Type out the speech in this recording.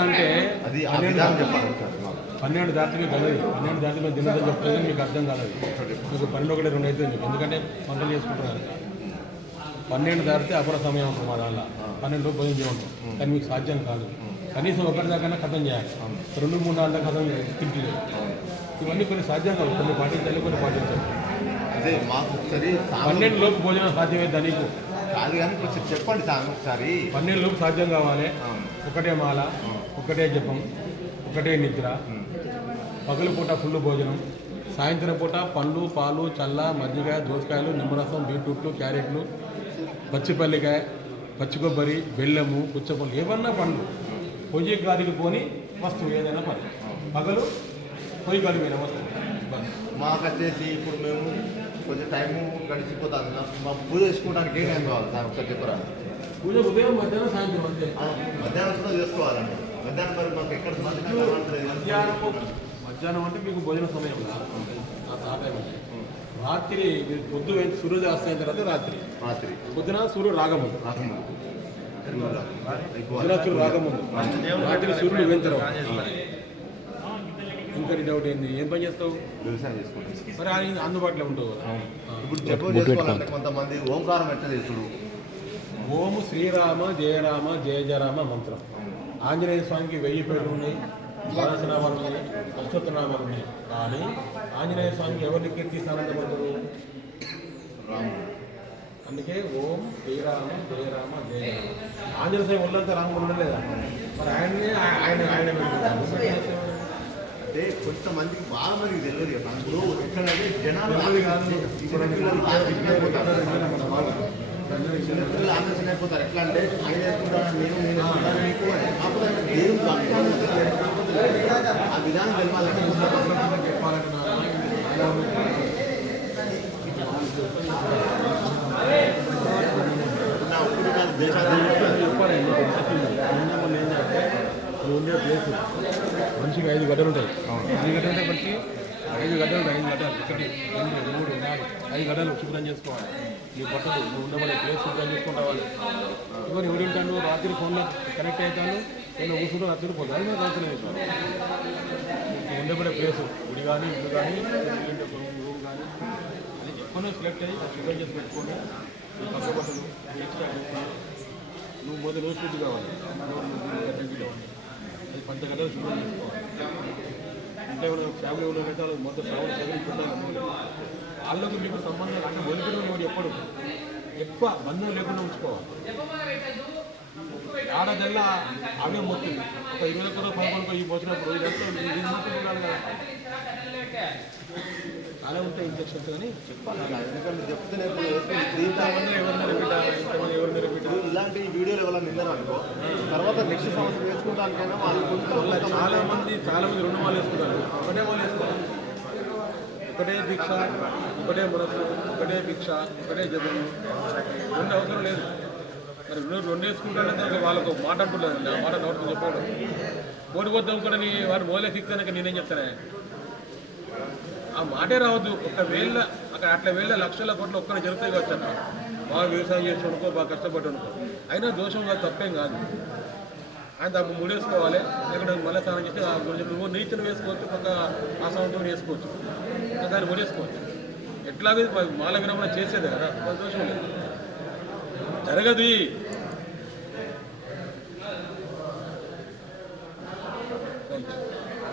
అంటే అది పన్నెండు సార్ దాటికి గలది. పన్నెండు దాటి మీద తినదని చెప్తే మీకు అర్థం కాలేదు. మీకు పన్నెండు ఒకటి రెండు అవుతుంది మీకు ఎందుకంటే వంటలు చేసుకుంటున్నారు. పన్నెండు దాటితే అపర సమయం ఉంటుంది మా దానిలో పన్నెండు భోజనం చేయమంటాం కానీ మీకు సాధ్యం కాదు. కనీసం ఒకటి దాకా కథం చేయాలి. రెండు మూడు నాలుగు దాకా కథం తింటలేదు ఇవన్నీ కొన్ని సాధ్యం కాదు కొన్ని పాటించాలి కొన్ని పాటించాలి. అదే మాకు ఒకసారి పన్నెండు లోపు భోజనం సాధ్యమైతే నీకు. కాదు కానీ కొంచెం చెప్పండి సాంగ్ ఒకసారి. పన్నెండు లోపు సాధ్యం కావాలి. ఒకటే మాల. ఒకటే జపం ఒకటే నిద్ర. పగలు పూట ఫుల్ భోజనం సాయంత్రం పూట పండ్లు పాలు చల్ల మజ్జిగ దోసకాయలు నిమ్మరసం బీట్రూట్లు క్యారెట్లు పచ్చిపల్లికాయ పచ్చి కొబ్బరి బెల్లము పుచ్చపల్లి ఏమన్నా పండ్లు. పొయ్యి గాలికి పోని వస్తువు ఏదైనా పని పగలు పొయ్యి గాలి పోయిన వస్తువు. మాకు వచ్చేసి ఇప్పుడు మేము కొంచెం టైము గడిచిపోతాం మా పూజ చేసుకోవడానికి ఏ టైం కావాలి సార్? ఒకసారి చెప్పరా? పూజ ఉదయం మధ్యాహ్నం సాయంత్రం అంతే. మధ్యాహ్నం కూడా చేసుకోవాలండి. మధ్యాహ్నం మధ్యాహ్నం అంటే మీకు భోజన సమయం ఆ టైం అంటే. రాత్రి మీరు పొద్దు సూర్యోదయం అయిన తర్వాత రాత్రి. రాత్రి. పొద్దున సూర్యుడు రాగముందు సూర్యుడు రాగముందు రాత్రి సూర్యుడు వెళ్తారు ఇంకా డౌట్ ఏంది? ఏం పని చేస్తావు? వ్యవసాయం చేసుకుంటాం. మరి ఆయన అందుబాటులో ఉంటావు. ఇప్పుడు కొంతమంది ఓంకారం ఎట్లా చేసుడు ఓము శ్రీరామ జయరామ జయ జయరామ మంత్రం. ఆంజనేయ స్వామికి వెయ్యి పేర్లు ఉన్నాయి సహస్రనామాలు ఉన్నాయి అష్టోత్తరనామాలు ఉన్నాయి కానీ ఆంజనేయ స్వామికి ఎవరిని కీర్తి ఆనందపడతారు రాముడు అందుకే ఓం శ్రీరామ జయరామ జయ రామ ఆంజనేయ స్వామి ఒళ్ళంతా రాముడు ఉండలేదా? మరి ఆయన్నే ఆయన ఆయన. అంటే కొంతమందికి బాగా మందికి తెలియదు కదా. ఇప్పుడు ఎక్కడంటే జనాలు కాదు. చిన్నపోతారు ఎట్లా అంటే నేను నేను. ఆ విధానం ప్లేస్ మనిషికి ఐదు గడ్డలు ఉంటాయి. ఐదు గడ్డలు ఉంటే మనిషికి ఐదు గడ్డలు ఐదు గడ్డలు ఒకటి రెండు మూడు నాలుగు ఐదు గడ్డలు శుభ్రం చేసుకోవాలి. నీ బట్టలు నువ్వు ఉండబడే ప్లేస్ శుభ్రం చేసుకుంటావాలి రావాలి ఇవన్నీ ఎవరు ఉంటాను రాత్రి ఫోన్లో కనెక్ట్ అవుతాను నేను కూర్చుంటూ రాత్రి పోతాను నేను రాత్రి అవుతాను నువ్వు ఉండబడే ప్లేస్ గుడి కానీ ఇల్లు కానీ రూమ్ కానీ అది ఎక్కువనే సెలెక్ట్ అయ్యి శుభ్రం చేసి పెట్టుకోండి నీ పక్క బట్టలు నువ్వు మొదలు రోజు కావాలి. అది పంచ గంటలు శుభ్రం చేసుకోవాలి అంటే ఎవరు ఫ్యామిలీ ఉన్న గంటలు మొత్తం ఫ్యామిలీ తగిలించుకుంటారు వాళ్ళకు మీకు సంబంధం అంటే మొదటి ఎవరు ఎప్పుడు? ఎక్కువ బంధువులు లేకుండా ఉంచుకోవాలి. ఆడదల్లా అవే మొత్తుంది ఒక ఇరవై ఒక్కరో పదకొండుకో ఈ మొత్తం కదా చాలా ఉంటాయి ఇంజక్షన్స్ కానీ చెప్పాలి. ఎందుకంటే చెప్తేనే ఇప్పుడు వేసుకుని జీవితాలు ఇంతమంది ఎవరు నిలబెట్టా ఇంతమంది ఎవరు నిలబెట్టా ఇప్పుడు ఇలాంటి వీడియోలు ఎవరైనా నిందరు అనుకో తర్వాత నెక్స్ట్ సంవత్సరం వేసుకుంటానికైనా వాళ్ళు కొంచెం చాలా మంది చాలా మంది రెండు మాలు వేసుకుంటారు. ఒకటే మాలు వేసుకోవాలి. ఒకటే దీక్ష ఒకటే మనసు ఒకటే దీక్ష ఒకటే జపం. రెండు అవసరం లేదు. మరి రెండు రెండు వేసుకుంటానంటే వాళ్ళకు ఒక మాట అంటున్నారు ఆ మాట నోటితో చెప్పాడు ఓడిపోతాం కూడా నీ వాడు మోలే శిక్ష నేనేం చెప్తానే? ఆ మాటే రావద్దు. ఒకవేళ అక్కడ అట్లా వేళ లక్షల కోట్లు ఒక్కడ జరుగుతాయి కావచ్చు అన్న. బాగా వ్యవసాయం చేసుకోనుకో బాగా కష్టపడి అనుకో అయినా దోషం కాదు తప్పేం కాదు. ఆయన దాన్ని ముడేసుకోవాలి. లేకుంటే మళ్ళీ స్నానం చేసి ఆ గురించి నువ్వు నీతిని వేసుకోవచ్చు పక్క సౌంతం వేసుకోవచ్చు. దాన్ని ముడేసుకోవచ్చు. ఎట్లాగే మాల విరమణ చేసేది కదా దోషం లేదు. జరగదు.